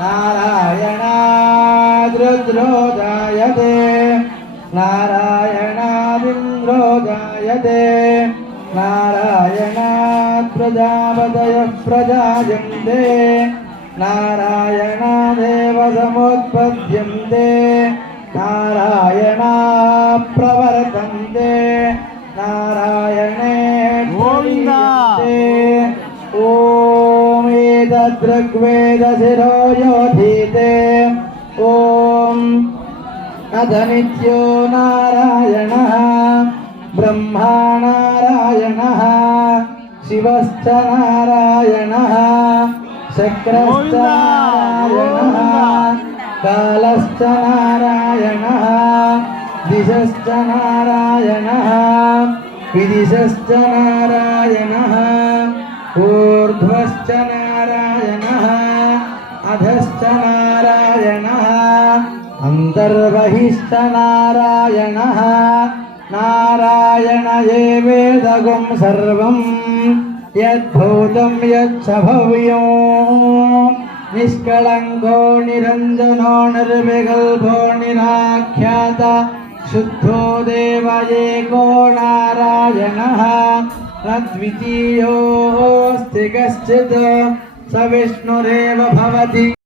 नारायणाद्रुद्रो जायते नारायणादिन्द्रो जायते नारायणात् प्रजापतयः प्रजायन्ते नारायणादेव समुत्पद्यन्ते नारायणा प्रवर्तन्ते नारायणे गोविन्दे ॐ एतद्ऋग्वेदशिरो योधीते ॐ अथ नित्यो नारायणः ब्रह्मा नारायणः शिवश्च नारायणः शक्रश्च नारायणः कालश्च नारायणः दिशश्च नारायणः विदिशश्च नारायणः ऊर्ध्वश्च नारायणः अधश्च नारायणः अन्तर्बहिश्च नारायणः नारायण एवेदगुं सर्वं यद्भूतं यच्च भव्यो निष्कलङ्को निरञ्जनो निर्विकल्पो निराख्यात शुद्धो देव एको नारायणः न द्वितीयोऽस्ति कश्चित् स विष्णुरेव भवति।